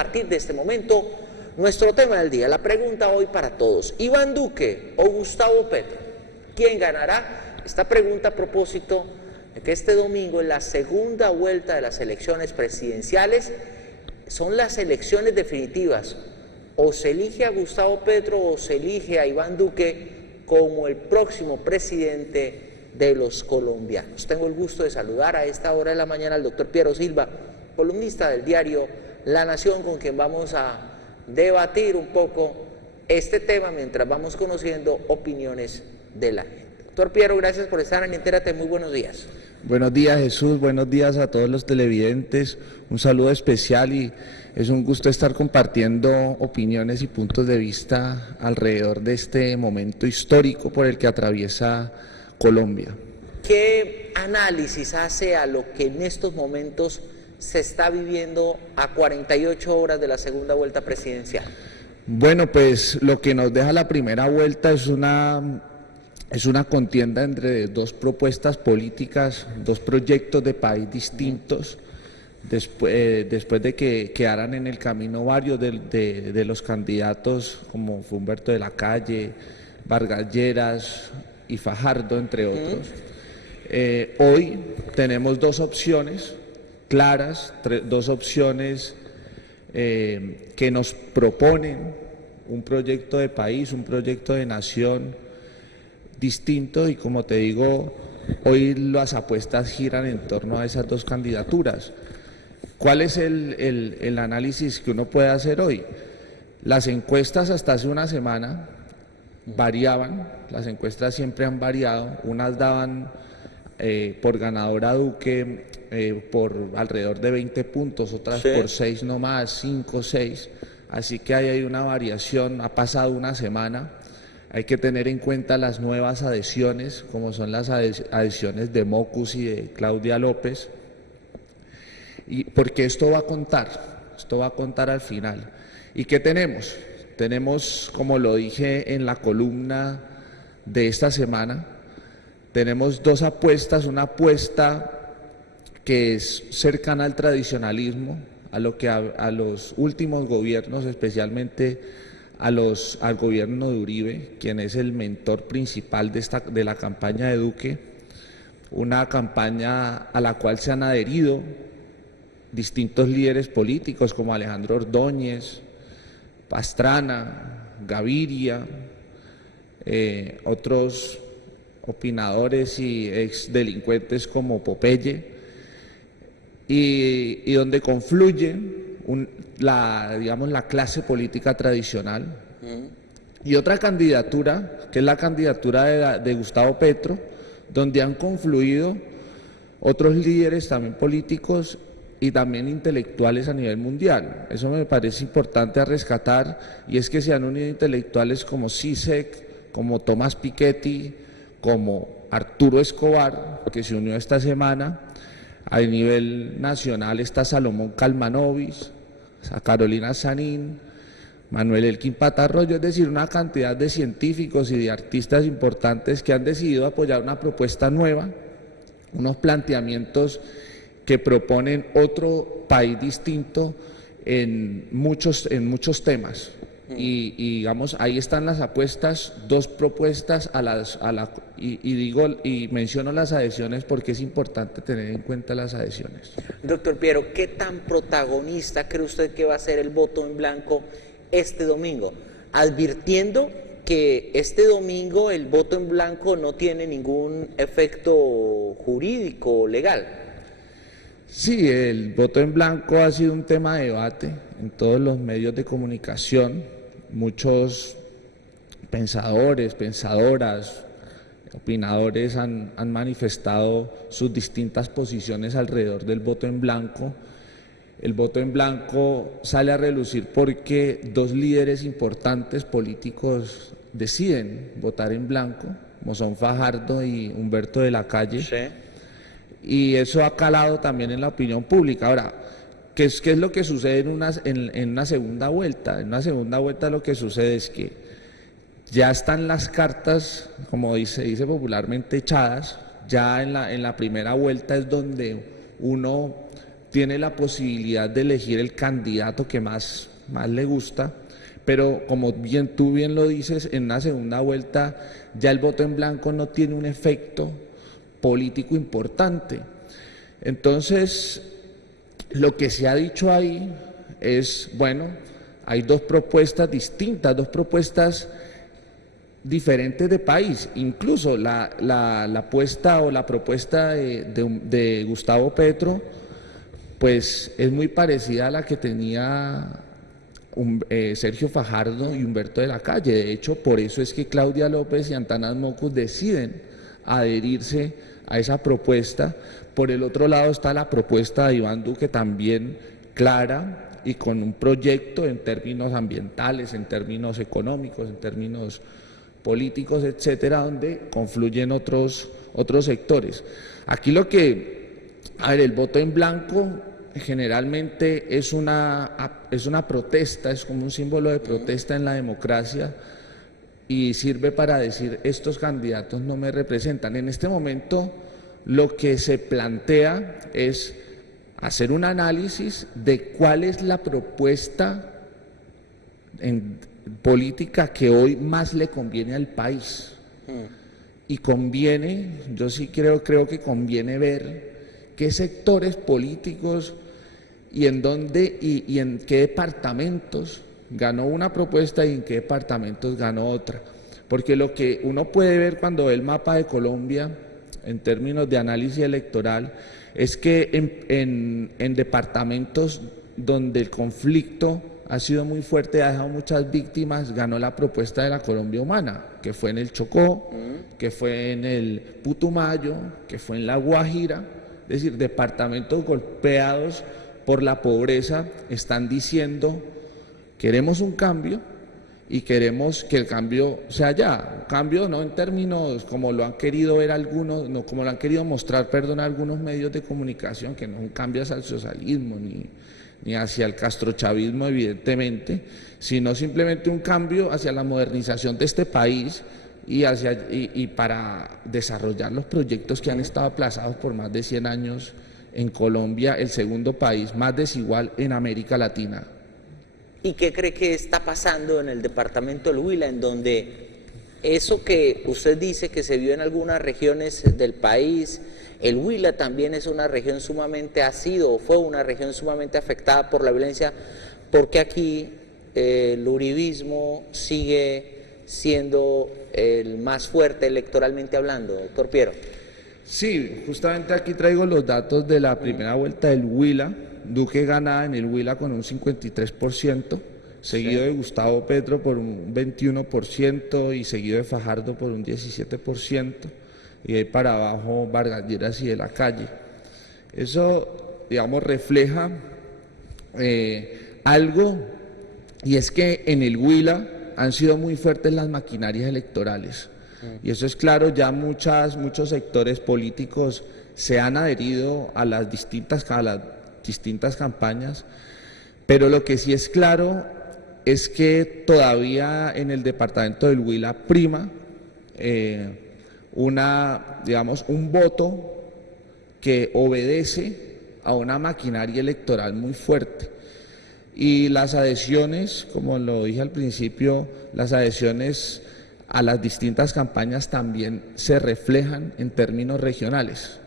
partir de este momento nuestro tema del día. La pregunta hoy para todos: ¿Iván Duque o Gustavo Petro? ¿Quién ganará? Esta pregunta a propósito de que este domingo, en la segunda vuelta de las elecciones presidenciales, son las elecciones definitivas. O se elige a Gustavo Petro o se elige a Iván Duque como el próximo presidente de los colombianos. Tengo el gusto de saludar a esta hora de la mañana al doctor Piero Silva, columnista del diario La Nación, con quien vamos a debatir un poco este tema mientras vamos conociendo opiniones de la gente. Doctor Piero, gracias por estar en Entérate, muy buenos días. Buenos días, Jesús, buenos días a todos los televidentes, un saludo especial y es un gusto estar compartiendo opiniones y puntos de vista alrededor de este momento histórico por el que atraviesa Colombia. ¿Qué análisis hace a lo que en estos momentos se está viviendo a 48 horas de la segunda vuelta presidencial? Bueno, pues lo que nos deja la primera vuelta es una contienda entre dos propuestas políticas, dos proyectos de país distintos, después de que quedaran en el camino varios de los candidatos, como fue Humberto de la Calle, Vargas Lleras y Fajardo, entre otros. Hoy tenemos dos opciones claras, dos opciones que nos proponen un proyecto de país, un proyecto de nación distinto, y como te digo, hoy las apuestas giran en torno a esas dos candidaturas. ¿Cuál es el análisis que uno puede hacer hoy? Las encuestas hasta hace una semana variaban, las encuestas siempre han variado, unas daban por ganador a Duque por alrededor de 20 puntos, otras por 6 no más, 5, 6, así que ahí hay una variación, ha pasado una semana. Hay que tener en cuenta las nuevas adhesiones, como son las adhesiones de Mocus y de Claudia López, y porque esto va a contar al final. ¿Y qué tenemos? Tenemos, como lo dije en la columna de esta semana, tenemos dos apuestas, una apuesta que es cercana al tradicionalismo, a los últimos gobiernos, especialmente al gobierno de Uribe, quien es el mentor principal de la campaña de Duque, una campaña a la cual se han adherido distintos líderes políticos como Alejandro Ordóñez, Pastrana, Gaviria, otros opinadores y exdelincuentes como Popeye, y donde confluye la clase política tradicional, y otra candidatura, que es la candidatura de Gustavo Petro, donde han confluido otros líderes también políticos y también intelectuales a nivel mundial. Eso me parece importante a rescatar, y es que se han unido intelectuales como Zizek, como Tomás Piketty, como Arturo Escobar, que se unió esta semana. A nivel nacional está Salomón Kalmanovic, a Carolina Sanín, Manuel Elkin Patarroyo, es decir, una cantidad de científicos y de artistas importantes que han decidido apoyar una propuesta nueva, unos planteamientos que proponen otro país distinto en muchos temas. Y digamos, ahí están las apuestas, dos propuestas y menciono las adhesiones porque es importante tener en cuenta las adhesiones. Doctor Piero, ¿qué tan protagonista cree usted que va a ser el voto en blanco este domingo? Advirtiendo que este domingo el voto en blanco no tiene ningún efecto jurídico o legal. Sí, el voto en blanco ha sido un tema de debate en todos los medios de comunicación. Muchos pensadores, pensadoras, opinadores han manifestado sus distintas posiciones alrededor del voto en blanco. El voto en blanco sale a relucir porque dos líderes importantes políticos deciden votar en blanco, como son Fajardo y Humberto de la Calle. Sí. Y eso ha calado también en la opinión pública. Ahora, ¿qué es lo que sucede en una segunda vuelta? En una segunda vuelta lo que sucede es que ya están las cartas, como se dice popularmente, echadas. Ya en la primera vuelta es donde uno tiene la posibilidad de elegir el candidato que más le gusta, pero como tú bien lo dices, en una segunda vuelta ya el voto en blanco no tiene un efecto político importante. Entonces, lo que se ha dicho ahí es, bueno, hay dos propuestas distintas, dos propuestas diferentes de país. Incluso la apuesta o la propuesta de Gustavo Petro, pues es muy parecida a la que tenía Sergio Fajardo y Humberto de la Calle. De hecho, por eso es que Claudia López y Antanas Mockus deciden adherirse a esa propuesta. Por el otro lado está la propuesta de Iván Duque, también clara y con un proyecto en términos ambientales, en términos económicos, en términos políticos, etcétera, donde confluyen otros sectores. Aquí el voto en blanco generalmente es una protesta, es como un símbolo de protesta en la democracia y sirve para decir estos candidatos no me representan. En este momento lo que se plantea es hacer un análisis de cuál es la propuesta política que hoy más le conviene al país. Y conviene, yo sí creo que conviene ver qué sectores políticos y en dónde y en qué departamentos ganó una propuesta y en qué departamentos ganó otra. Porque lo que uno puede ver cuando ve el mapa de Colombia en términos de análisis electoral es que en departamentos donde el conflicto ha sido muy fuerte, ha dejado muchas víctimas, ganó la propuesta de la Colombia Humana, que fue en el Chocó, que fue en el Putumayo, que fue en la Guajira. Es decir, departamentos golpeados por la pobreza están diciendo queremos un cambio y queremos que el cambio sea ya. Un cambio no en términos como lo han querido ver algunos, no como lo han querido mostrar, algunos medios de comunicación, que no es un cambio hacia el socialismo ni hacia el castrochavismo, evidentemente, sino simplemente un cambio hacia la modernización de este país y para desarrollar los proyectos que han estado aplazados por más de 100 años en Colombia, el segundo país más desigual en América Latina. ¿Y qué cree que está pasando en el departamento del Huila, en donde eso que usted dice que se vio en algunas regiones del país, el Huila también es una región sumamente, fue una región sumamente afectada por la violencia, porque aquí el uribismo sigue siendo el más fuerte electoralmente hablando, doctor Piero? Sí, justamente aquí traigo los datos de la primera vuelta del Huila. Duque gana en el Huila con un 53%, seguido de Gustavo Petro por un 21% y seguido de Fajardo por un 17%, y de ahí para abajo Vargas Lleras y de la Calle. Eso, digamos, refleja algo, y es que en el Huila han sido muy fuertes las maquinarias electorales. Y eso es claro, ya muchos sectores políticos se han adherido a las distintas campañas, pero lo que sí es claro es que todavía en el departamento del Huila prima un voto que obedece a una maquinaria electoral muy fuerte. Y las adhesiones, como lo dije al principio, las adhesiones a las distintas campañas también se reflejan en términos regionales.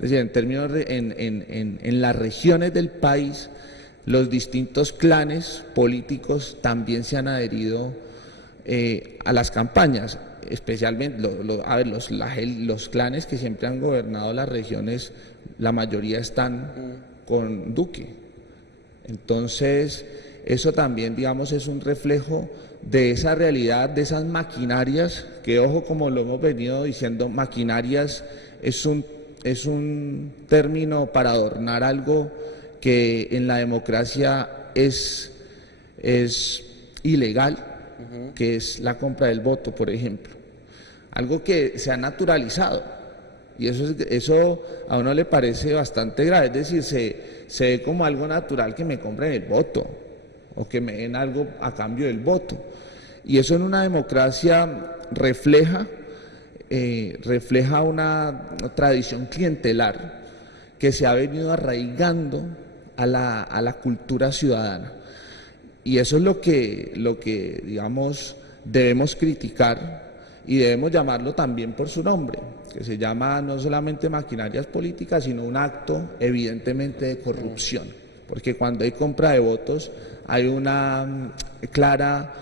Es decir, en las regiones del país, los distintos clanes políticos también se han adherido a las campañas, especialmente los clanes que siempre han gobernado las regiones, la mayoría están con Duque. Entonces, eso también, digamos, es un reflejo de esa realidad, de esas maquinarias, que ojo, como lo hemos venido diciendo, maquinarias es un término para adornar algo que en la democracia es ilegal, que es la compra del voto, por ejemplo. Algo que se ha naturalizado, y eso a uno le parece bastante grave, es decir, se ve como algo natural que me compren el voto, o que me den algo a cambio del voto. Y eso en una democracia refleja una tradición clientelar que se ha venido arraigando a la cultura ciudadana. Y eso es lo que digamos, debemos criticar y debemos llamarlo también por su nombre, que se llama no solamente maquinarias políticas, sino un acto evidentemente de corrupción, porque cuando hay compra de votos hay una clara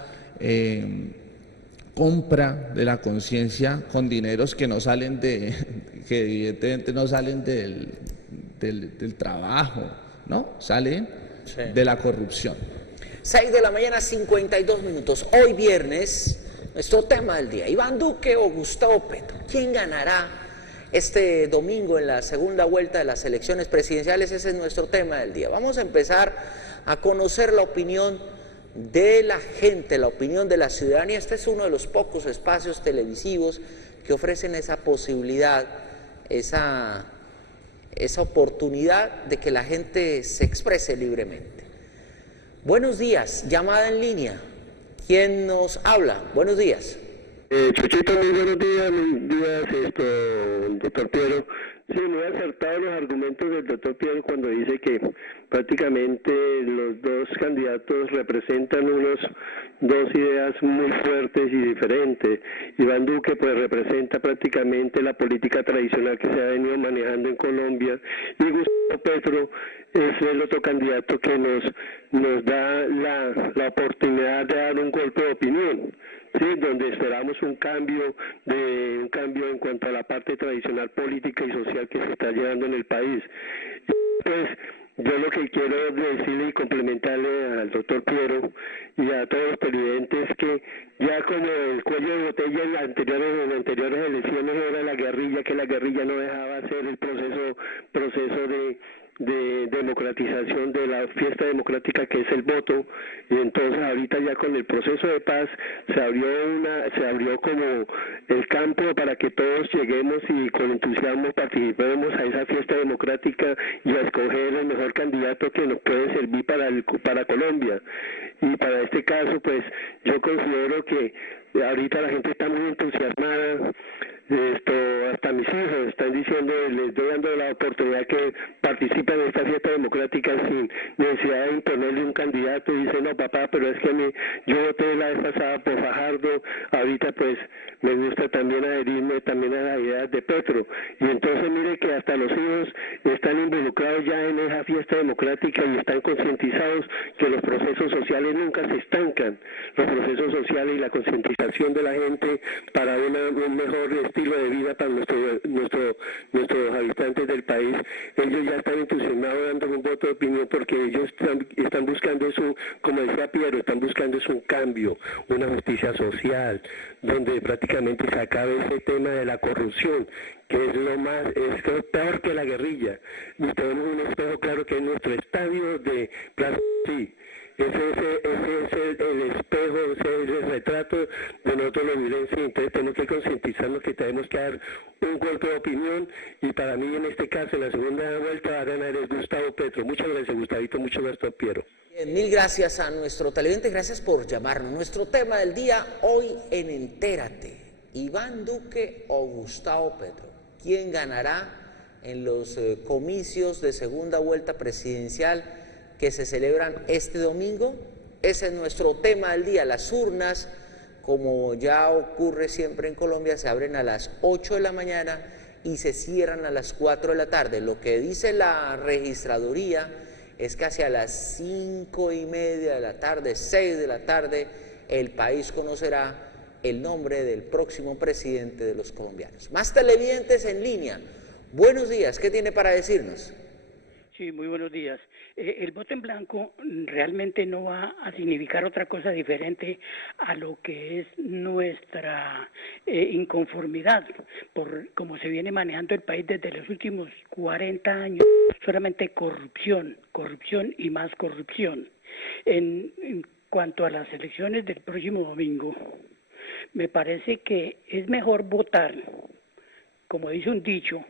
compra de la conciencia con dineros que no salen que evidentemente no salen del trabajo, ¿no? Salen de la corrupción. 6 de la mañana, 52 minutos. Hoy viernes, nuestro tema del día, Iván Duque o Gustavo Petro. ¿Quién ganará este domingo en la segunda vuelta de las elecciones presidenciales? Ese es nuestro tema del día. Vamos a empezar a conocer la opinión de la gente, la opinión de la ciudadanía. Este es uno de los pocos espacios televisivos que ofrecen esa posibilidad, esa oportunidad de que la gente se exprese libremente. Buenos días, llamada en línea. ¿Quién nos habla? Buenos días. Chuchito, muy buenos días, doctor Piero. Sí, muy acertados los argumentos del doctor Piero cuando dice que prácticamente los dos candidatos representan dos ideas muy fuertes y diferentes. Iván Duque pues representa prácticamente la política tradicional que se ha venido manejando en Colombia, y Gustavo Petro es el otro candidato que nos da la oportunidad de dar un golpe de opinión. Sí, donde esperamos un cambio en cuanto a la parte tradicional política y social que se está llevando en el país. Pues yo lo que quiero decirle y complementarle al doctor Piero y a todos los televidentes que ya como el cuello de botella en las anteriores elecciones era la guerrilla, que la guerrilla no dejaba hacer el proceso de democratización de la fiesta democrática que es el voto, y entonces ahorita ya con el proceso de paz se abrió como el campo para que todos lleguemos y con entusiasmo participemos a esa fiesta democrática y a escoger el mejor candidato que nos puede servir para Colombia. Y para este caso pues yo considero que ahorita la gente está muy entusiasmada. Hasta mis hijos están diciendo, les estoy dando la oportunidad que participen en esta fiesta democrática sin necesidad de imponerle un candidato, y dicen, no papá, pero es que yo voté la vez pasada por Fajardo, ahorita pues me gusta también adherirme también a las ideas de Petro. Y entonces mire que hasta los hijos están involucrados ya en esa fiesta democrática y están concientizados que los procesos sociales nunca se estancan, los procesos sociales y la concientización de la gente para un mejor estilo de vida para nuestros habitantes del país. Ellos ya están entusiasmados dando un voto de opinión porque ellos están buscando eso, como decía Piero, están buscando es un cambio, una justicia social, donde prácticamente se acabe ese tema de la corrupción, que es lo peor que la guerrilla. Y tenemos un espejo claro que es nuestro estadio de Plaza Sí. Ese es el espejo, ese es el retrato de nosotros los violencia. Entonces tenemos que concientizarnos que tenemos que dar un golpe de opinión, y para mí en este caso en la segunda vuelta va a ganar es Gustavo Petro. Muchas gracias, Gustavito, muchas gracias, Piero. Bien, mil gracias a nuestro televidente, gracias por llamarnos. Nuestro tema del día hoy en Entérate, Iván Duque o Gustavo Petro. ¿Quién ganará en los comicios de segunda vuelta presidencial que se celebran este domingo? Ese es nuestro tema del día. Las urnas, como ya ocurre siempre en Colombia, se abren a las 8 de la mañana y se cierran a las 4 de la tarde. Lo que dice la registraduría es que hacia las 5:30 de la tarde, 6 de la tarde, el país conocerá el nombre del próximo presidente de los colombianos. Más televidentes en línea. Buenos días, ¿qué tiene para decirnos? Sí, muy buenos días. El voto en blanco realmente no va a significar otra cosa diferente a lo que es nuestra inconformidad por cómo se viene manejando el país desde los últimos 40 años. Solamente corrupción, corrupción y más corrupción. En cuanto a las elecciones del próximo domingo, me parece que es mejor votar, como dice un dicho,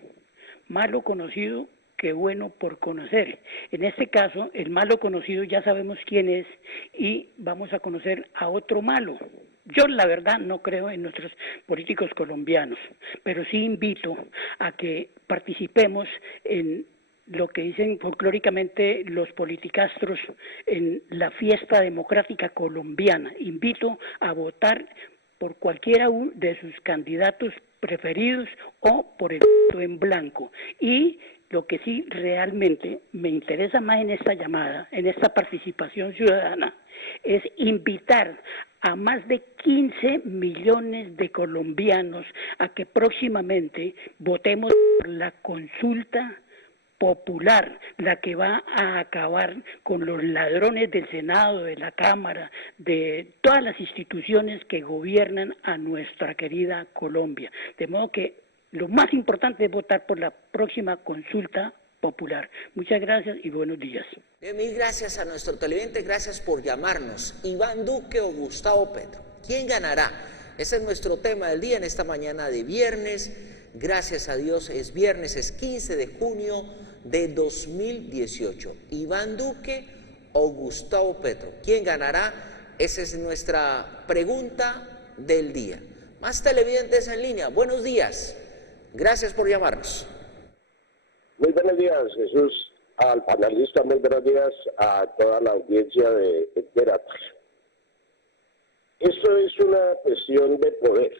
malo conocido que bueno por conocer. En este caso, el malo conocido ya sabemos quién es y vamos a conocer a otro malo. Yo la verdad no creo en nuestros políticos colombianos, pero sí invito a que participemos en lo que dicen folclóricamente los politicastros en la fiesta democrática colombiana. Invito a votar por cualquiera de sus candidatos preferidos o por el voto en blanco. Y lo que sí realmente me interesa más en esta llamada, en esta participación ciudadana, es invitar a más de 15 millones de colombianos a que próximamente votemos por la consulta popular, la que va a acabar con los ladrones del Senado, de la Cámara, de todas las instituciones que gobiernan a nuestra querida Colombia. De modo que lo más importante es votar por la próxima consulta popular. Muchas gracias y buenos días. Mil gracias a nuestro televidente, gracias por llamarnos. Iván Duque o Gustavo Petro, ¿quién ganará? Ese es nuestro tema del día en esta mañana de viernes. Gracias a Dios es viernes, es 15 de junio de 2018. Iván Duque o Gustavo Petro, ¿quién ganará? Esa es nuestra pregunta del día. Más televidentes en línea, buenos días. Gracias por llamarnos. Muy buenos días, Jesús, al panelista, muy buenos días a toda la audiencia de Teratos. Esto es una cuestión de poder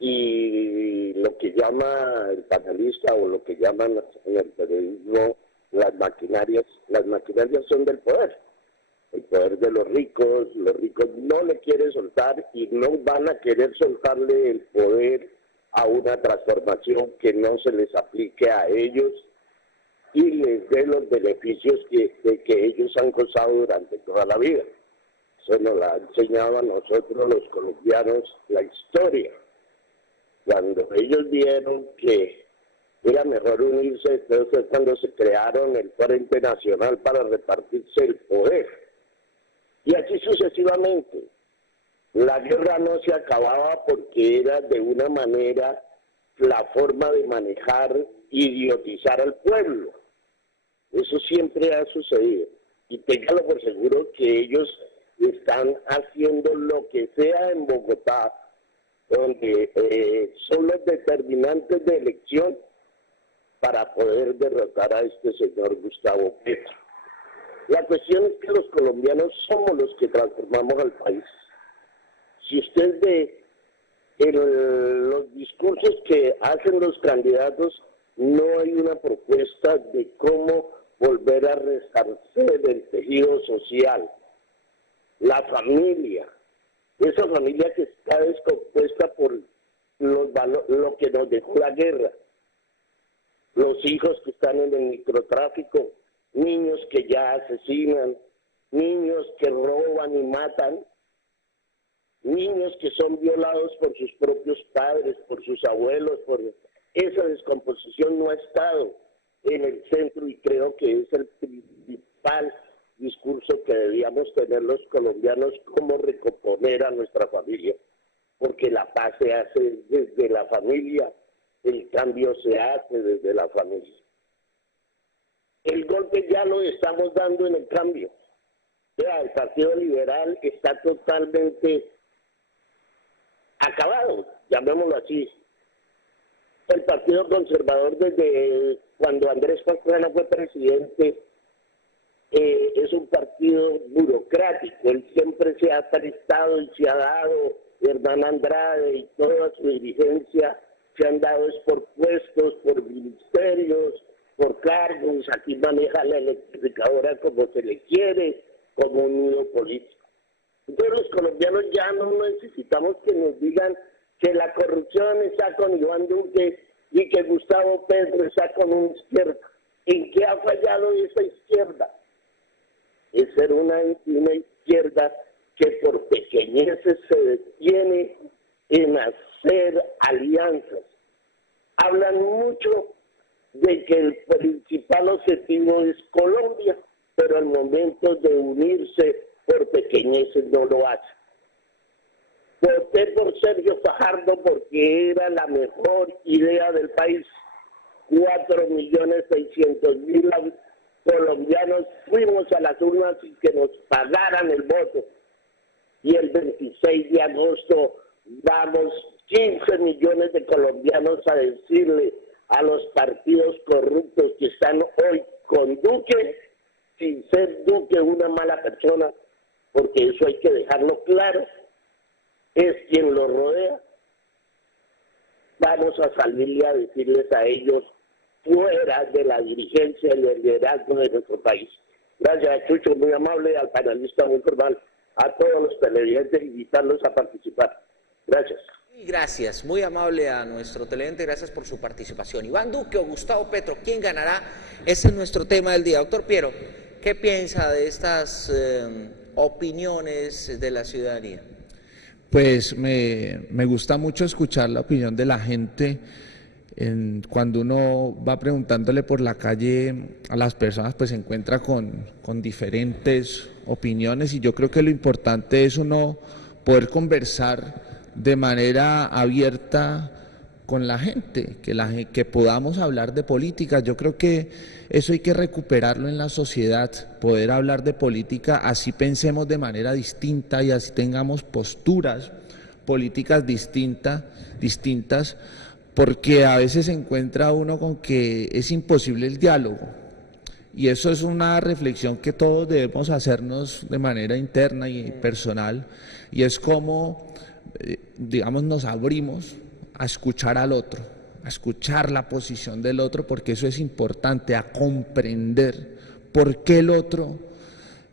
y lo que llama el panelista o lo que llaman en el periodismo las maquinarias son del poder. El poder de los ricos no le quieren soltar y no van a querer soltarle el poder a una transformación que no se les aplique a ellos y les dé los beneficios que ellos han gozado durante toda la vida. Eso nos lo ha enseñado a nosotros los colombianos la historia. Cuando ellos vieron que era mejor unirse, entonces cuando se crearon el Frente Nacional para repartirse el poder. Y así sucesivamente. La guerra no se acababa porque era de una manera la forma de manejar, idiotizar al pueblo. Eso siempre ha sucedido. Y téngalo por seguro que ellos están haciendo lo que sea en Bogotá, donde son los determinantes de elección para poder derrotar a este señor Gustavo Petro. La cuestión es que los colombianos somos los que transformamos al país. Si usted ve los discursos que hacen los candidatos, no hay una propuesta de cómo volver a restablecer el tejido social. La familia, esa familia que está descompuesta por lo que nos dejó la guerra. Los hijos que están en el microtráfico, niños que ya asesinan, niños que roban y matan, niños que son violados por sus propios padres, por sus abuelos, por esa descomposición no ha estado en el centro y creo que es el principal discurso que debíamos tener los colombianos, cómo recomponer a nuestra familia, porque la paz se hace desde la familia, el cambio se hace desde la familia. El golpe ya lo estamos dando en el cambio. O sea, el Partido Liberal está totalmente acabado, llamémoslo así. El Partido Conservador, desde cuando Andrés Pastrana fue presidente, es un partido burocrático. Él siempre se ha prestado y se ha dado, Hernán Andrade y toda su dirigencia se han dado es por puestos, por ministerios, por cargos. Aquí maneja la electrificadora como se le quiere, como un nudo político. Entonces los colombianos ya no necesitamos que nos digan que la corrupción está con Iván Duque y que Gustavo Petro está con una izquierda. ¿En qué ha fallado esa izquierda? Es ser una izquierda que por pequeñeces se detiene en hacer alianzas. Hablan mucho de que el principal objetivo es Colombia, pero al momento de unirse por pequeñeces no lo hace. Voté por Sergio Fajardo porque era la mejor idea del país. 4.600.000 colombianos fuimos a las urnas y que nos pagaran el voto. Y el 26 de agosto vamos 15 millones de colombianos a decirle a los partidos corruptos que están hoy con Duque, sin ser Duque una mala persona, porque eso hay que dejarlo claro, es quien lo rodea. Vamos a salirle a decirles a ellos fuera de la dirigencia y el liderazgo de nuestro país. Gracias, Chucho, muy amable, al panelista muy formal, a todos los televidentes, invitarlos a participar. Gracias. Y gracias, muy amable a nuestro televidente, gracias por su participación. Iván Duque o Gustavo Petro, ¿quién ganará? Ese es nuestro tema del día. Doctor Piero, ¿qué piensa de estas opiniones de la ciudadanía? Pues me gusta mucho escuchar la opinión de la gente. Cuando uno va preguntándole por la calle a las personas, pues se encuentra con diferentes opiniones, y yo creo que lo importante es uno poder conversar de manera abierta con la gente, que podamos hablar de política. Yo creo que eso hay que recuperarlo en la sociedad, poder hablar de política, así pensemos de manera distinta y así tengamos posturas políticas distintas, porque a veces se encuentra uno con que es imposible el diálogo. Y eso es una reflexión que todos debemos hacernos de manera interna y personal, y es como, digamos, nos abrimos a escuchar al otro, a escuchar la posición del otro, porque eso es importante, a comprender por qué el otro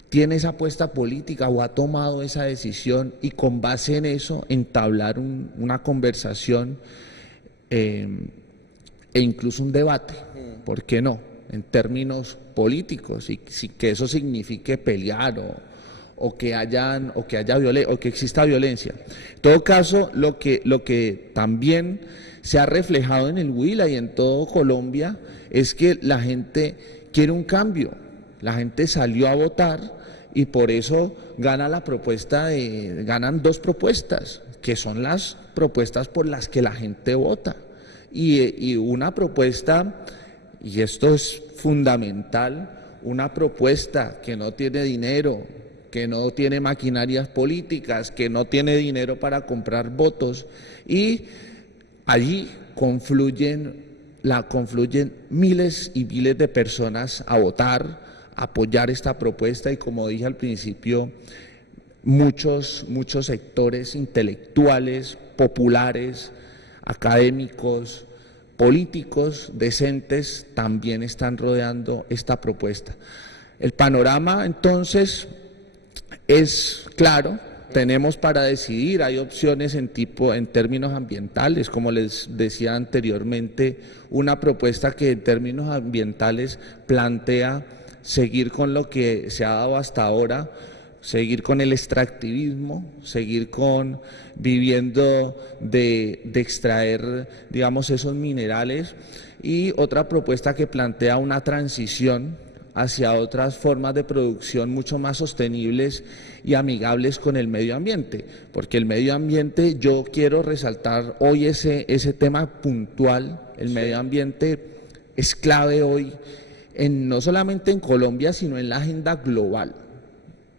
tiene esa apuesta política o ha tomado esa decisión, y con base en eso entablar una conversación e incluso un debate, ¿por qué no?, en términos políticos, y que eso signifique pelear o que exista violencia. En todo caso, lo que también se ha reflejado en el Huila y en todo Colombia es que la gente quiere un cambio, la gente salió a votar, y por eso ganan dos propuestas, que son las propuestas por las que la gente vota, y una propuesta, y esto es fundamental, una propuesta que no tiene dinero, que no tiene maquinarias políticas, que no tiene dinero para comprar votos, y allí confluyen miles y miles de personas a votar, a apoyar esta propuesta, y como dije al principio, muchos sectores intelectuales, populares, académicos, políticos decentes también están rodeando esta propuesta. El panorama entonces es claro, tenemos para decidir, hay opciones en términos ambientales, como les decía anteriormente, una propuesta que en términos ambientales plantea seguir con lo que se ha dado hasta ahora, seguir con el extractivismo, seguir viviendo de extraer, digamos, esos minerales, y otra propuesta que plantea una transición hacia otras formas de producción mucho más sostenibles y amigables con el medio ambiente, porque el medio ambiente, yo quiero resaltar hoy ese tema puntual, el medio ambiente es clave hoy, no solamente en Colombia, sino en la agenda global.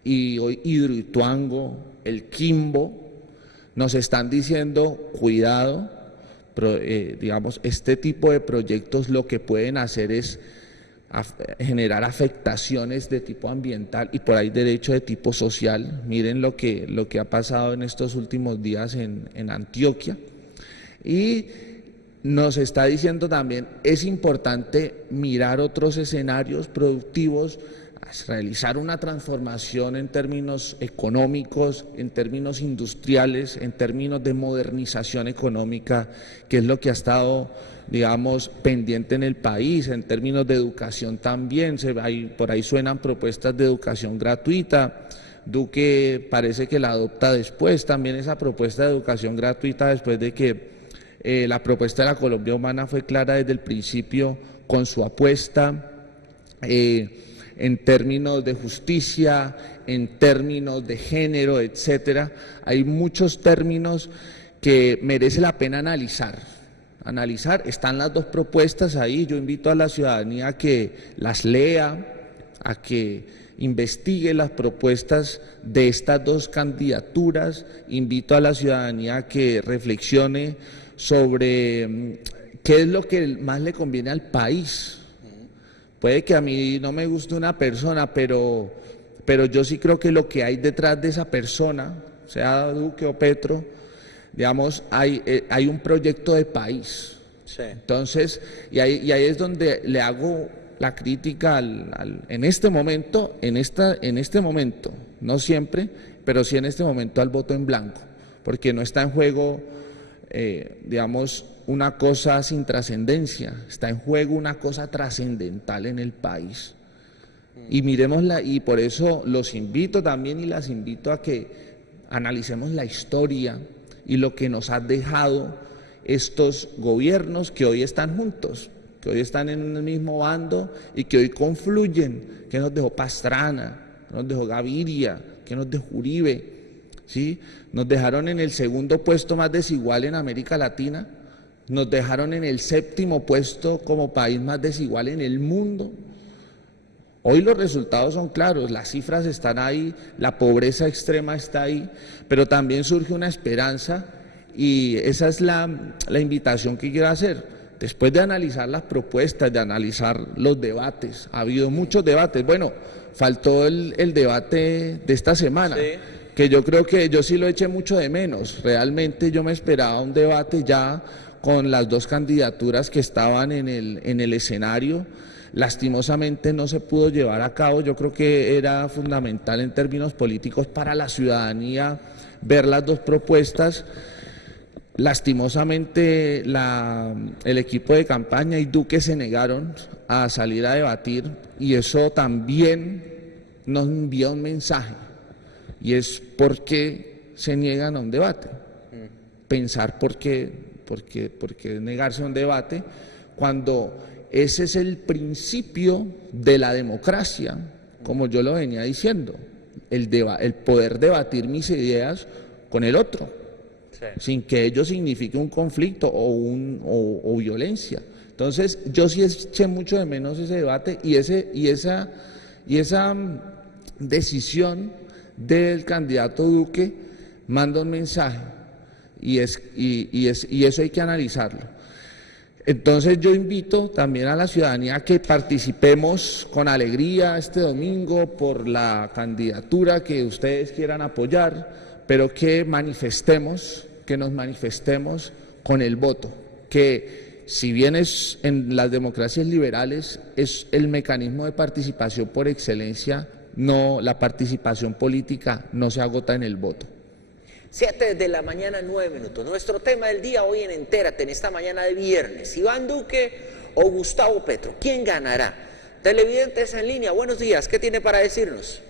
Y hoy Hidroituango, el Quimbo, nos están diciendo, cuidado, digamos, este tipo de proyectos lo que pueden hacer es generar afectaciones de tipo ambiental y por ahí derecho de tipo social. Miren lo que ha pasado en estos últimos días en Antioquia, y nos está diciendo también, es importante mirar otros escenarios productivos, realizar una transformación en términos económicos, en términos industriales, en términos de modernización económica, que es lo que ha estado, digamos, pendiente en el país, en términos de educación también. Por ahí suenan propuestas de educación gratuita. Duque parece que la adopta después, también esa propuesta de educación gratuita, después de que la propuesta de la Colombia Humana fue clara desde el principio con su apuesta en términos de justicia, en términos de género, etcétera. Hay muchos términos que merece la pena analizar. Están las dos propuestas ahí, yo invito a la ciudadanía a que las lea, a que investigue las propuestas de estas dos candidaturas, invito a la ciudadanía a que reflexione sobre qué es lo que más le conviene al país. Puede que a mí no me guste una persona, pero yo sí creo que lo que hay detrás de esa persona, sea Duque o Petro, digamos, hay un proyecto de país. Sí. Entonces, y ahí es donde le hago la crítica en este momento, no siempre, pero sí en este momento al voto en blanco, porque no está en juego, digamos, una cosa sin trascendencia, está en juego una cosa trascendental en el país. Y miremosla, y por eso los invito también y las invito a que analicemos la historia y lo que nos ha dejado estos gobiernos que hoy están juntos, que hoy están en un mismo bando y que hoy confluyen, que nos dejó Pastrana, que nos dejó Gaviria, que nos dejó Uribe, ¿sí? Nos dejaron en el segundo puesto más desigual en América Latina, nos dejaron en el 7º puesto como país más desigual en el mundo. Hoy los resultados son claros, las cifras están ahí, la pobreza extrema está ahí, pero también surge una esperanza y esa es la invitación que quiero hacer. Después de analizar las propuestas, de analizar los debates, ha habido muchos debates. Bueno, faltó el debate de esta semana, sí, que yo creo que yo sí lo eché mucho de menos. Realmente yo me esperaba un debate ya con las dos candidaturas que estaban en el escenario. Lastimosamente no se pudo llevar a cabo. Yo creo que era fundamental en términos políticos para la ciudadanía ver las dos propuestas. Lastimosamente el equipo de campaña y Duque se negaron a salir a debatir y eso también nos envía un mensaje y es por qué se niegan a un debate. Pensar por qué negarse a un debate cuando ese es el principio de la democracia, como yo lo venía diciendo, el poder debatir mis ideas con el otro. Sí. Sin que ello signifique un conflicto o violencia. Entonces, yo sí eché mucho de menos ese debate y esa decisión del candidato Duque manda un mensaje y eso hay que analizarlo. Entonces, yo invito también a la ciudadanía a que participemos con alegría este domingo por la candidatura que ustedes quieran apoyar, pero que nos manifestemos con el voto, que si bien es en las democracias liberales es el mecanismo de participación por excelencia, la participación política no se agota en el voto. 7 de la mañana, 9 minutos. Nuestro tema del día hoy en Entérate, en esta mañana de viernes. Iván Duque o Gustavo Petro, ¿quién ganará? Televidentes en línea, buenos días, ¿qué tiene para decirnos?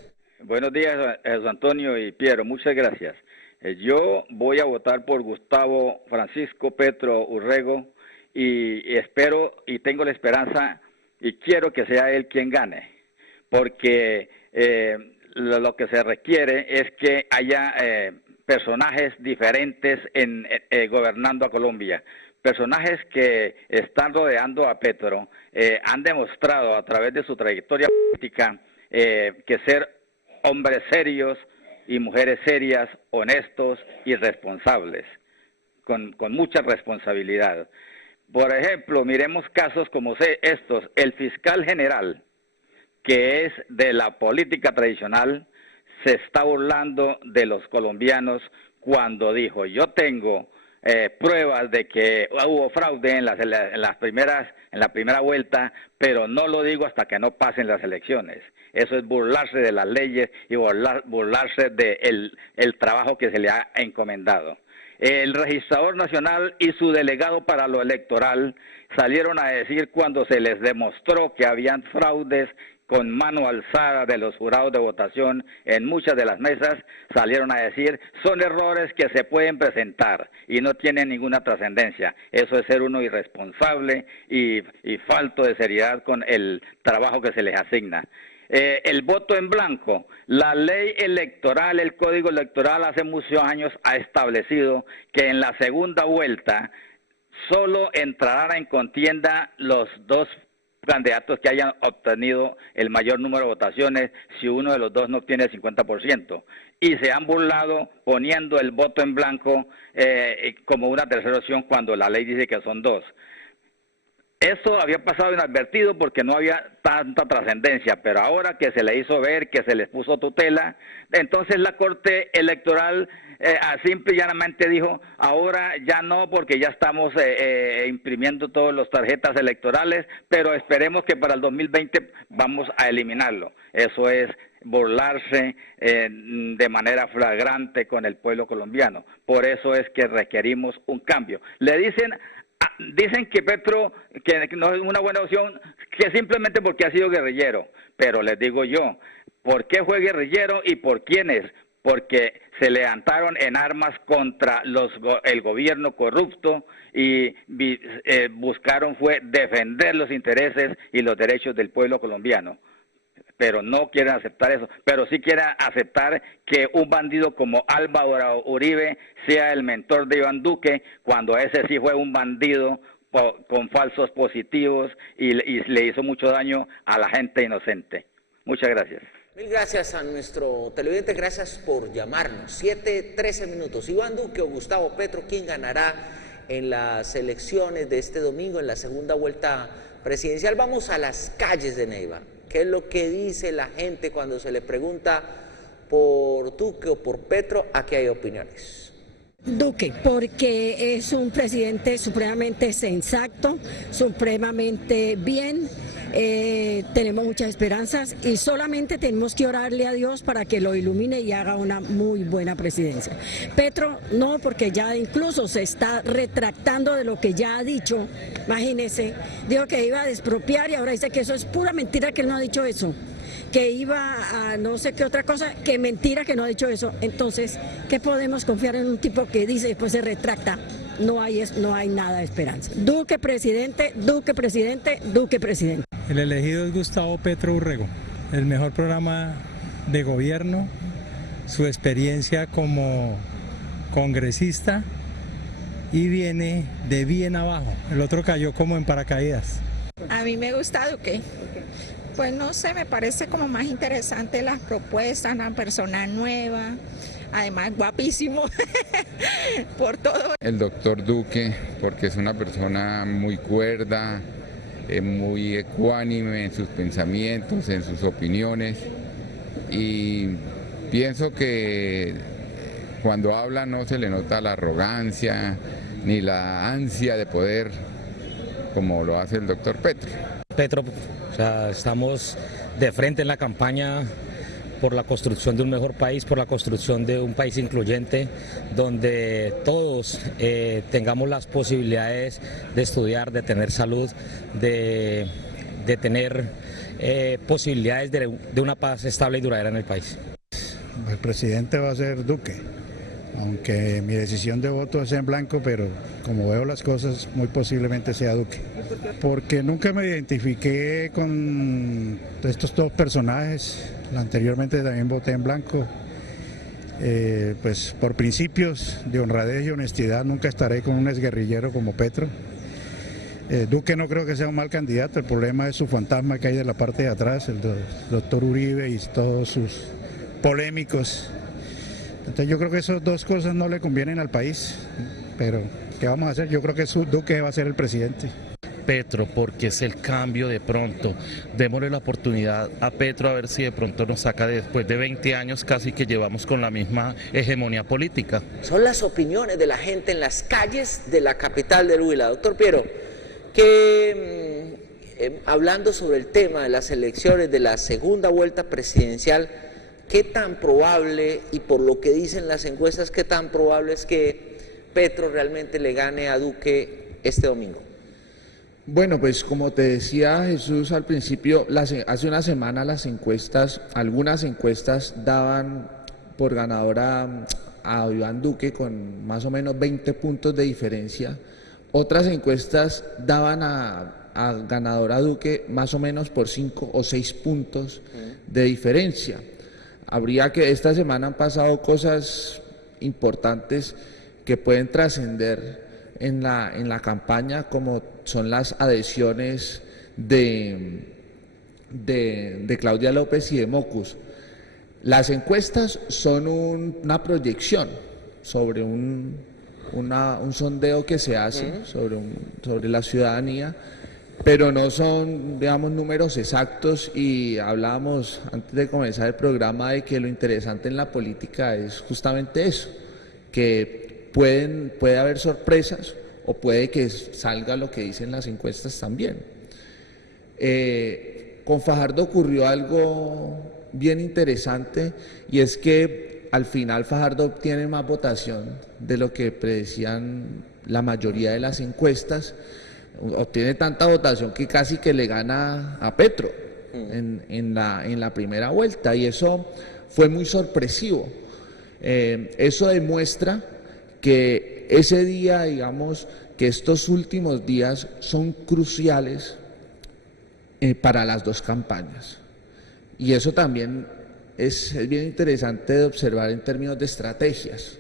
Buenos días, José Antonio y Piero, muchas gracias. Yo voy a votar por Gustavo Francisco Petro Urrego y espero y tengo la esperanza y quiero que sea él quien gane, porque lo que se requiere es que haya personajes diferentes gobernando a Colombia. Personajes que están rodeando a Petro han demostrado a través de su trayectoria política que ser hombres serios y mujeres serias, honestos y responsables, con mucha responsabilidad. Por ejemplo, miremos casos como estos. El fiscal general, que es de la política tradicional, se está burlando de los colombianos cuando dijo: yo tengo pruebas de que hubo fraude en la primera vuelta, pero no lo digo hasta que no pasen las elecciones. Eso es burlarse de las leyes y burlarse del trabajo que se le ha encomendado. El registrador nacional y su delegado para lo electoral salieron a decir, cuando se les demostró que habían fraudes con mano alzada de los jurados de votación en muchas de las mesas, salieron a decir: son errores que se pueden presentar y no tienen ninguna trascendencia. Eso es ser uno irresponsable y falto de seriedad con el trabajo que se les asigna. El voto en blanco. La ley electoral, el código electoral hace muchos años ha establecido que en la segunda vuelta solo entrarán en contienda los dos candidatos que hayan obtenido el mayor número de votaciones si uno de los dos no obtiene el 50%. Y se han burlado poniendo el voto en blanco como una tercera opción cuando la ley dice que son dos. Eso había pasado inadvertido porque no había tanta trascendencia, pero ahora que se le hizo ver, que se les puso tutela, entonces la Corte Electoral simple y llanamente dijo, ahora ya no, porque ya estamos imprimiendo todas las tarjetas electorales, pero esperemos que para el 2020 vamos a eliminarlo. Eso es burlarse de manera flagrante con el pueblo colombiano. Por eso es que requerimos un cambio. Dicen que Petro, que no es una buena opción, que simplemente porque ha sido guerrillero. Pero les digo yo, ¿por qué fue guerrillero y por quiénes? Porque se levantaron en armas contra el gobierno corrupto y buscaron fue defender los intereses y los derechos del pueblo colombiano. Pero no quieren aceptar eso, pero sí quieren aceptar que un bandido como Álvaro Uribe sea el mentor de Iván Duque, cuando ese sí fue un bandido con falsos positivos y le hizo mucho daño a la gente inocente. Muchas gracias. Mil gracias a nuestro televidente, gracias por llamarnos. 7:13 minutos. Iván Duque o Gustavo Petro, ¿quién ganará en las elecciones de este domingo, en la segunda vuelta presidencial? Vamos a las calles de Neiva. ¿Qué es lo que dice la gente cuando se le pregunta por Duque o por Petro? Aquí hay opiniones. Duque, porque es un presidente supremamente sensato, supremamente bien, tenemos muchas esperanzas y solamente tenemos que orarle a Dios para que lo ilumine y haga una muy buena presidencia. Petro no, porque ya incluso se está retractando de lo que ya ha dicho. Imagínese, dijo que iba a despropiar y ahora dice que eso es pura mentira, que él no ha dicho eso, que iba a no sé qué otra cosa, que mentira que no ha dicho eso. Entonces, ¿qué podemos confiar en un tipo que dice y después se retracta? No hay nada de esperanza. Duque presidente, Duque presidente, Duque presidente. El elegido es Gustavo Petro Urrego, el mejor programa de gobierno, su experiencia como congresista y viene de bien abajo. El otro cayó como en paracaídas. A mí me gusta Duque. Pues no sé, me parece como más interesante las propuestas, una persona nueva, además guapísimo, por todo. El doctor Duque, porque es una persona muy cuerda, muy ecuánime en sus pensamientos, en sus opiniones, y pienso que cuando habla no se le nota la arrogancia ni la ansia de poder como lo hace el doctor Petro. Petro, o sea, estamos de frente en la campaña por la construcción de un mejor país, por la construcción de un país incluyente, donde todos tengamos las posibilidades de estudiar, de tener salud, de tener posibilidades de una paz estable y duradera en el país. El presidente va a ser Duque, aunque mi decisión de voto es en blanco, pero como veo las cosas, muy posiblemente sea Duque. Porque nunca me identifiqué con estos dos personajes. Anteriormente también voté en blanco. Pues por principios de honradez y honestidad nunca estaré con un exguerrillero como Petro. Duque no creo que sea un mal candidato, el problema es su fantasma que hay de la parte de atrás, el doctor Uribe y todos sus polémicos. Entonces yo creo que esas dos cosas no le convienen al país, pero ¿qué vamos a hacer? Yo creo que Duque va a ser el presidente. Petro, porque es el cambio de pronto. Démosle la oportunidad a Petro a ver si de pronto nos saca después de 20 años casi que llevamos con la misma hegemonía política. Son las opiniones de la gente en las calles de la capital del Huila. Doctor Piero, que hablando sobre el tema de las elecciones de la segunda vuelta presidencial, ¿qué tan probable, y por lo que dicen las encuestas, qué tan probable es que Petro realmente le gane a Duque este domingo? Bueno, pues como te decía Jesús al principio, hace una semana algunas encuestas daban por ganadora a Iván Duque con más o menos 20 puntos de diferencia. Otras encuestas daban a ganador a Duque más o menos por 5 o 6 puntos de diferencia. Esta semana han pasado cosas importantes que pueden trascender en la campaña, como son las adhesiones de Claudia López y de Mocus. Las encuestas son una proyección sobre un sondeo que se hace sobre la ciudadanía, pero no son, digamos, números exactos, y hablábamos antes de comenzar el programa de que lo interesante en la política es justamente eso, que puede haber sorpresas o puede que salga lo que dicen las encuestas también. Con Fajardo ocurrió algo bien interesante, y es que al final Fajardo obtiene más votación de lo que predecían la mayoría de las encuestas. Obtiene tanta votación que casi que le gana a Petro en la primera vuelta, y eso fue muy sorpresivo. Eso demuestra que ese día, digamos, que estos últimos días son cruciales para las dos campañas, y eso también es bien interesante de observar en términos de estrategias.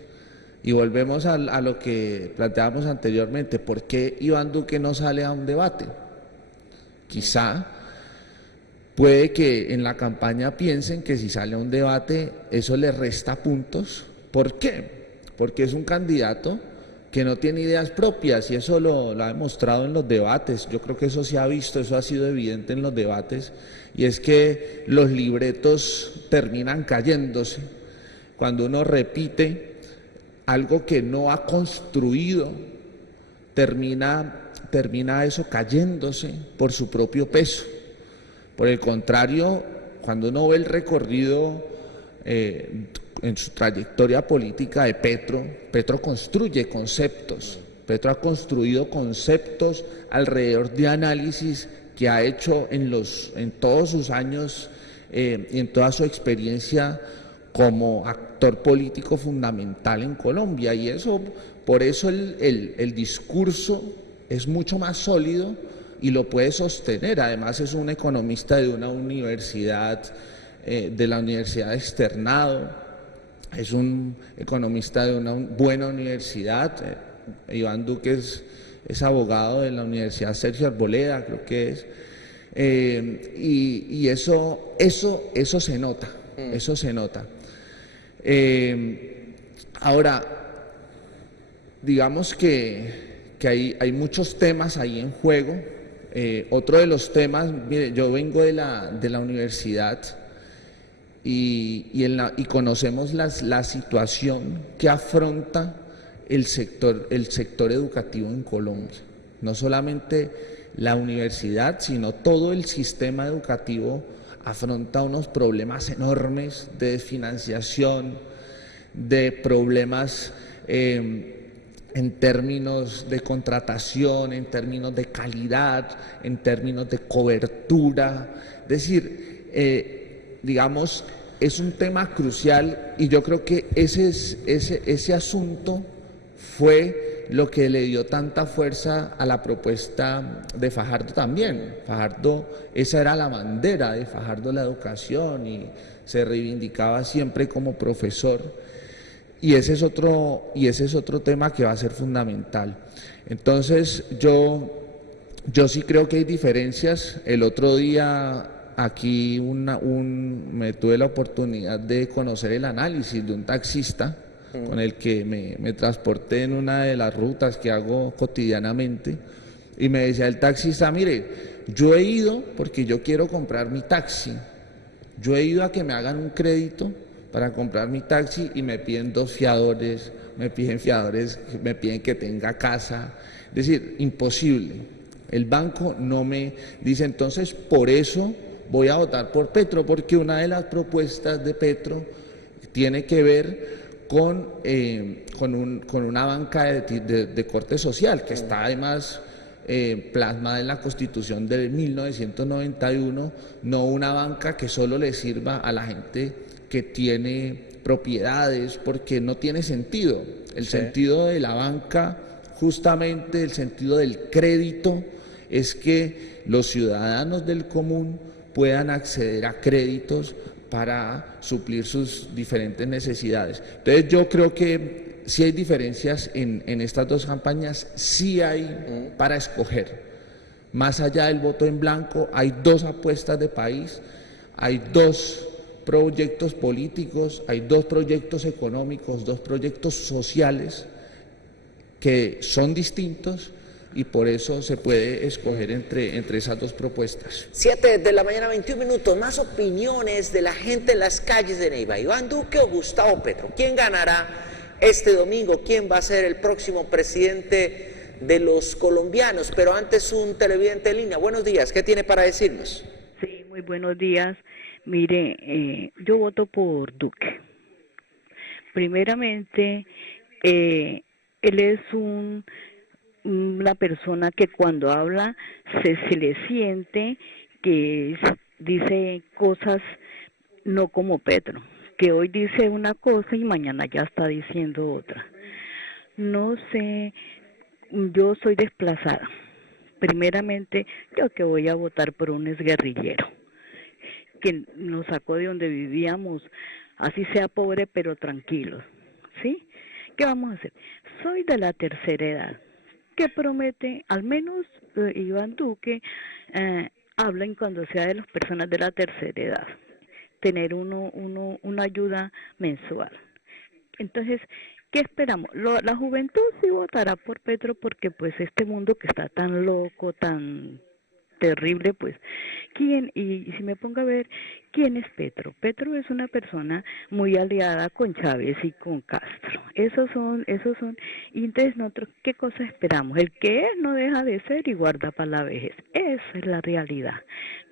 Y volvemos a lo que planteábamos anteriormente: ¿por qué Iván Duque no sale a un debate? Quizá puede que en la campaña piensen que si sale a un debate eso le resta puntos. ¿Por qué? Porque es un candidato que no tiene ideas propias, y eso lo ha demostrado en los debates. Yo creo que eso se ha visto, eso ha sido evidente en los debates, y es que los libretos terminan cayéndose cuando uno repite algo que no ha construido. Termina eso cayéndose por su propio peso. Por el contrario, cuando uno ve el recorrido en su trayectoria política de Petro construye conceptos. Petro ha construido conceptos alrededor de análisis que ha hecho en todos sus años y en toda su experiencia como actor político fundamental en Colombia, y por eso el discurso es mucho más sólido y lo puede sostener. Además, es un economista de una universidad, de la Universidad Externado, es un economista de una buena universidad. Iván Duque es abogado de la Universidad Sergio Arboleda, creo que es, y eso se nota, eso se nota. Ahora, digamos que hay muchos temas ahí en juego. Otro de los temas, mire, yo vengo de la universidad y conocemos la situación que afronta el sector educativo en Colombia. No solamente la universidad, sino todo el sistema educativo afronta unos problemas enormes de desfinanciación, de problemas en términos de contratación, en términos de calidad, en términos de cobertura. Es decir, digamos, es un tema crucial, y yo creo que ese asunto fue lo que le dio tanta fuerza a la propuesta de Fajardo también. Fajardo, esa era la bandera de Fajardo, la educación, y se reivindicaba siempre como profesor, y ese es otro tema que va a ser fundamental. Entonces, yo sí creo que hay diferencias. El otro día aquí me tuve la oportunidad de conocer el análisis de un taxista con el que me transporté en una de las rutas que hago cotidianamente, y me decía el taxista: mire, yo he ido porque yo quiero comprar mi taxi, yo he ido a que me hagan un crédito para comprar mi taxi y me piden 2 fiadores, me piden que tenga casa. Es decir, imposible. El banco no me dice. Entonces, por eso voy a votar por Petro, porque una de las propuestas de Petro tiene que ver con una banca de corte social, que está además plasmada en la Constitución de 1991, no una banca que solo le sirva a la gente que tiene propiedades, porque no tiene sentido. El sentido de la banca, justamente el sentido del crédito, es que los ciudadanos del común puedan acceder a créditos para suplir sus diferentes necesidades. Entonces, yo creo que sí hay diferencias en estas dos campañas, sí hay para escoger. Más allá del voto en blanco, hay 2 apuestas de país, hay 2 proyectos políticos, hay 2 proyectos económicos, 2 proyectos sociales que son distintos, y por eso se puede escoger entre esas dos propuestas. 7 de la mañana, 21 minutos, más opiniones de la gente en las calles de Neiva. Iván Duque o Gustavo Petro, ¿quién ganará este domingo? ¿Quién va a ser el próximo presidente de los colombianos? Pero antes un televidente en línea. Buenos días, ¿qué tiene para decirnos? Sí, muy buenos días. Mire, yo voto por Duque. Primeramente, él es una persona que cuando habla se le siente que dice cosas no como Petro, que hoy dice una cosa y mañana ya está diciendo otra. No sé, yo soy desplazada. Primeramente, yo que voy a votar por un exguerrillero, que nos sacó de donde vivíamos, así sea pobre pero tranquilos, ¿sí? ¿Qué vamos a hacer? Soy de la tercera edad, que promete, al menos Iván Duque, hablen cuando sea de las personas de la tercera edad, tener una ayuda mensual. Entonces, ¿qué esperamos? La juventud sí votará por Petro porque pues este mundo que está tan loco, tan terrible, pues, ¿quién? Y si me pongo a ver, ¿quién es Petro? Petro es una persona muy aliada con Chávez y con Castro. Esos son, y entonces nosotros, ¿qué cosa esperamos? El que es no deja de ser y guarda para la vejez. Esa es la realidad.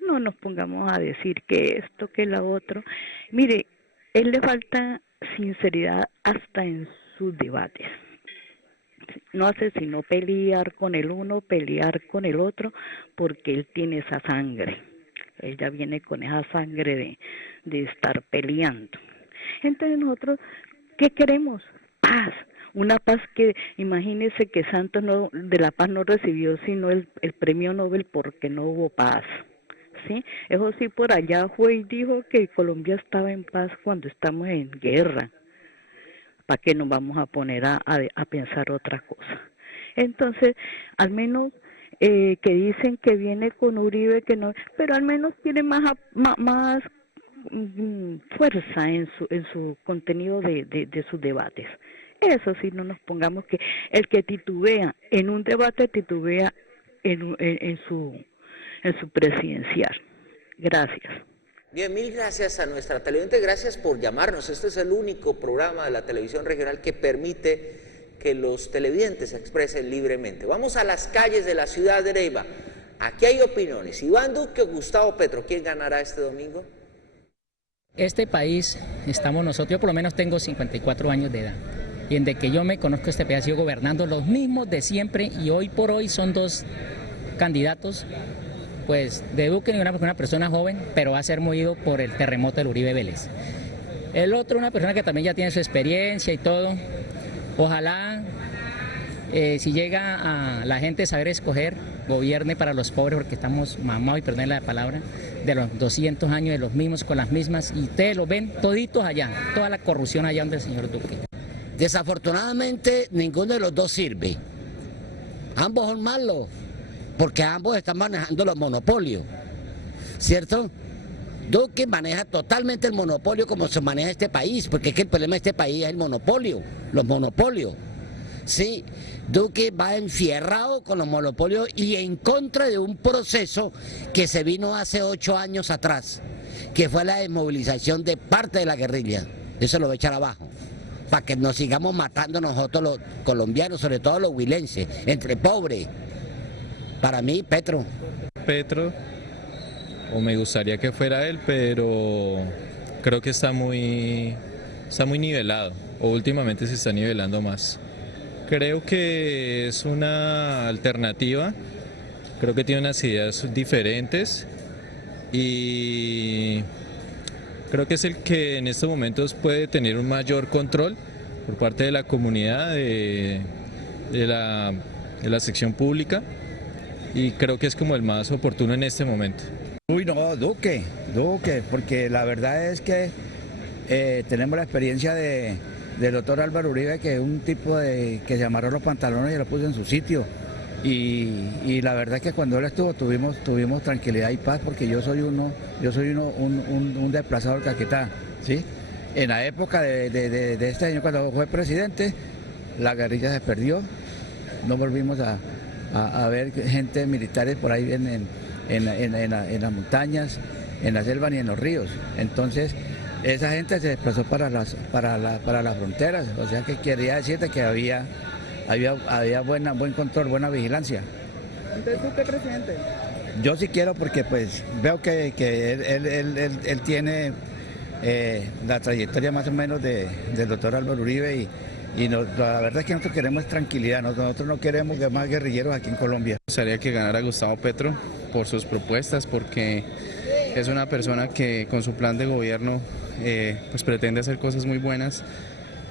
No nos pongamos a decir que esto, que la otro. Mire, él le falta sinceridad hasta en sus debates. No hace sino pelear con el uno, pelear con el otro, porque él tiene esa sangre. Ella viene con esa sangre de estar peleando. Entonces nosotros, ¿qué queremos? Paz. Una paz que, imagínense que Santos de la Paz no recibió sino el premio Nobel porque no hubo paz. ¿Sí? Eso sí, por allá fue y dijo que Colombia estaba en paz cuando estamos en guerra. ¿Para qué nos vamos a poner a pensar otra cosa? Entonces, al menos que dicen que viene con Uribe, que no, pero al menos tiene más fuerza en su contenido de sus debates. Eso sí, no nos pongamos que el que titubea en un debate titubea en su presidencial. Gracias. Bien, mil gracias a nuestra televidente, gracias por llamarnos. Este es el único programa de la televisión regional que permite que los televidentes se expresen libremente. Vamos a las calles de la ciudad de Neiva. Aquí hay opiniones. Iván Duque o Gustavo Petro, ¿quién ganará este domingo? Este país, estamos nosotros, yo por lo menos tengo 54 años de edad. Y desde que yo me conozco este país, sigo gobernando los mismos de siempre y hoy por hoy son dos candidatos. Pues de Duque ni una persona joven, pero va a ser movido por el terremoto del Uribe Vélez. El otro, una persona que también ya tiene su experiencia y todo. Ojalá, si llega a la gente saber escoger, gobierne para los pobres, porque estamos mamados, y perdón la palabra, de los 200 años de los mismos, con las mismas, y ustedes lo ven toditos allá, toda la corrupción allá donde el señor Duque. Desafortunadamente, ninguno de los dos sirve. Ambos son malos, porque ambos están manejando los monopolios, ¿cierto? Duque maneja totalmente el monopolio como se maneja este país, porque es que el problema de este país es el monopolio, los monopolios. Sí, Duque va enfierrado con los monopolios y en contra de un proceso que se vino hace 8 años atrás, que fue la desmovilización de parte de la guerrilla. Eso lo voy a echar abajo, para que nos sigamos matando nosotros los colombianos, sobre todo los huilenses, entre pobres. Para mí, Petro. Petro, o me gustaría que fuera él, pero creo que está muy nivelado, o últimamente se está nivelando más. Creo que es una alternativa, creo que tiene unas ideas diferentes y creo que es el que en estos momentos puede tener un mayor control por parte de la comunidad, de la sección pública. Y creo que es como el más oportuno en este momento. Uy, no, Duque, porque la verdad es que tenemos la experiencia del doctor Álvaro Uribe, que es un tipo que se amarró los pantalones y los puso en su sitio. Y la verdad es que cuando él estuvo tuvimos tranquilidad y paz, porque yo soy un desplazado del Caquetá, ¿sí? En la época de este año, cuando fue presidente, la guerrilla se perdió, no volvimos a a ver gente militares por ahí en las montañas, en la selva ni en los ríos. Entonces, esa gente se desplazó para las fronteras, o sea que quería decirte que había buen control, buena vigilancia. Entonces, ¿tú qué presidente? Yo sí quiero porque pues veo que él tiene la trayectoria más o menos del doctor Álvaro Uribe y la verdad es que nosotros queremos tranquilidad, nosotros no queremos más guerrilleros aquí en Colombia. Me gustaría que ganara Gustavo Petro por sus propuestas, porque es una persona que con su plan de gobierno pues pretende hacer cosas muy buenas,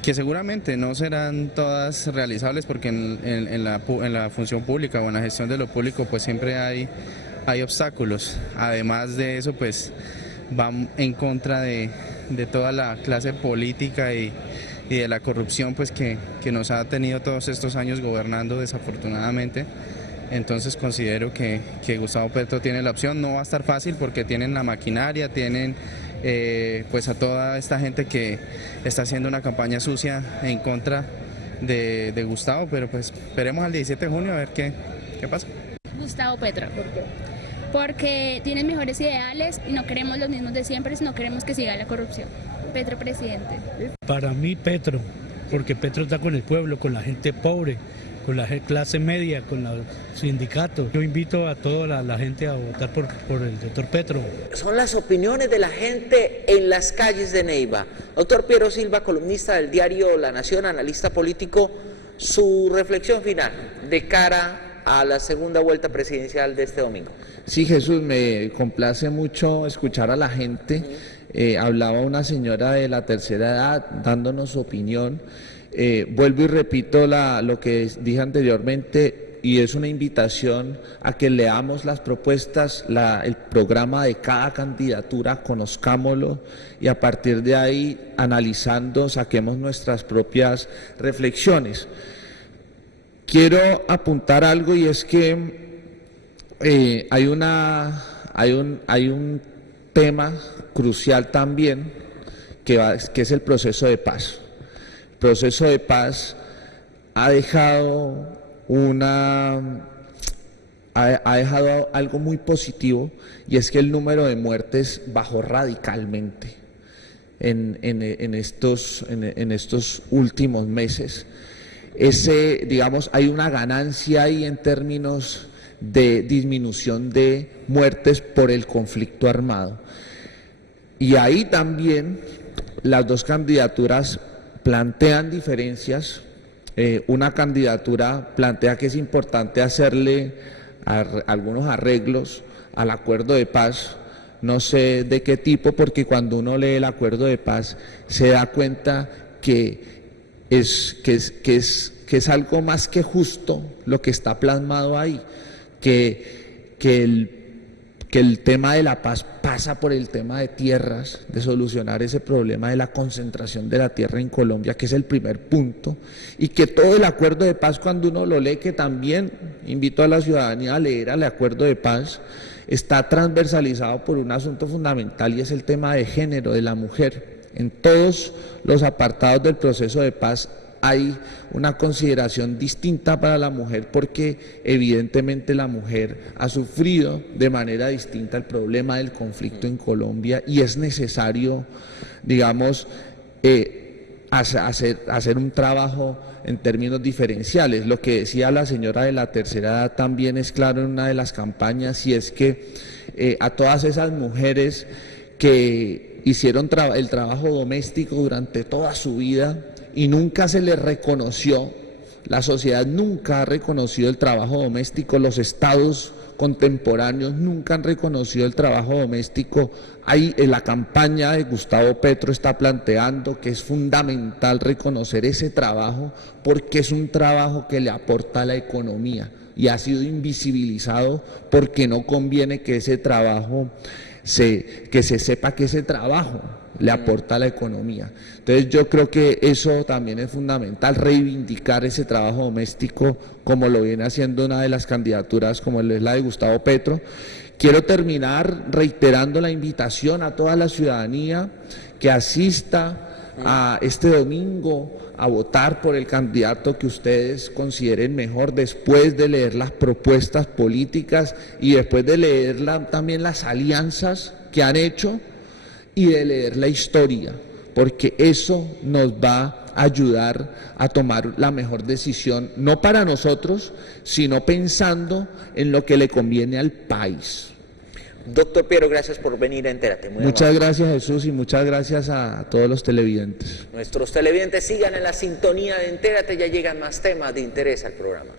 que seguramente no serán todas realizables, porque en la función pública o en la gestión de lo público pues siempre hay obstáculos. Además de eso, pues va en contra de toda la clase política y de la corrupción pues que nos ha tenido todos estos años gobernando, desafortunadamente. Entonces considero que Gustavo Petro tiene la opción. No va a estar fácil porque tienen la maquinaria, tienen pues a toda esta gente que está haciendo una campaña sucia en contra de Gustavo, pero pues esperemos al 17 de junio a ver qué pasa. Gustavo Petro. ¿Por qué? Porque tiene mejores ideales y no queremos los mismos de siempre, sino queremos que siga la corrupción. Petro presidente. Para mí Petro, porque Petro está con el pueblo, con la gente pobre, con la clase media, con los sindicatos. Yo invito a toda la gente a votar por el doctor Petro. Son las opiniones de la gente en las calles de Neiva. Doctor Piero Silva, columnista del diario La Nación, analista político, su reflexión final de cara a la segunda vuelta presidencial de este domingo. Sí, Jesús, me complace mucho escuchar a la gente. Hablaba una señora de la tercera edad dándonos su opinión. Vuelvo y repito lo que dije anteriormente, y es una invitación a que leamos las propuestas, el programa de cada candidatura, conozcámoslo y a partir de ahí, analizando, saquemos nuestras propias reflexiones. Quiero apuntar algo, y es que hay un tema crucial también que es el proceso de paz. El proceso de paz ha dejado algo muy positivo, y es que el número de muertes bajó radicalmente en estos últimos meses. Digamos, hay una ganancia ahí en términos de disminución de muertes por el conflicto armado. Y ahí también las dos candidaturas plantean diferencias. Una candidatura plantea que es importante hacerle algunos arreglos al acuerdo de paz, no sé de qué tipo, porque cuando uno lee el acuerdo de paz se da cuenta que es algo más que justo lo que está plasmado ahí, que el tema de la paz pasa por el tema de tierras, de solucionar ese problema de la concentración de la tierra en Colombia, que es el primer punto, y que todo el acuerdo de paz, cuando uno lo lee, que también invito a la ciudadanía a leer el acuerdo de paz, está transversalizado por un asunto fundamental, y es el tema de género, de la mujer. En todos los apartados del proceso de paz hay una consideración distinta para la mujer, porque evidentemente la mujer ha sufrido de manera distinta el problema del conflicto en Colombia, y es necesario, digamos, hacer un trabajo en términos diferenciales. Lo que decía la señora de la tercera edad también es claro en una de las campañas, y es que a todas esas mujeres que hicieron el trabajo doméstico durante toda su vida y nunca se les reconoció, la sociedad nunca ha reconocido el trabajo doméstico, los estados contemporáneos nunca han reconocido el trabajo doméstico. Ahí en la campaña de Gustavo Petro está planteando que es fundamental reconocer ese trabajo, porque es un trabajo que le aporta a la economía y ha sido invisibilizado, porque no conviene que ese trabajo que se sepa que ese trabajo le aporta a la economía. Entonces yo creo que eso también es fundamental, reivindicar ese trabajo doméstico, como lo viene haciendo una de las candidaturas, como es la de Gustavo Petro. Quiero terminar reiterando la invitación a toda la ciudadanía que asista a este domingo a votar por el candidato que ustedes consideren mejor, después de leer las propuestas políticas y después de leer también las alianzas que han hecho y de leer la historia, porque eso nos va a ayudar a tomar la mejor decisión, no para nosotros, sino pensando en lo que le conviene al país. Doctor Piero, gracias por venir a Entérate. Muchas gracias, Jesús, y muchas gracias a todos los televidentes. Nuestros televidentes sigan en la sintonía de Entérate, ya llegan más temas de interés al programa.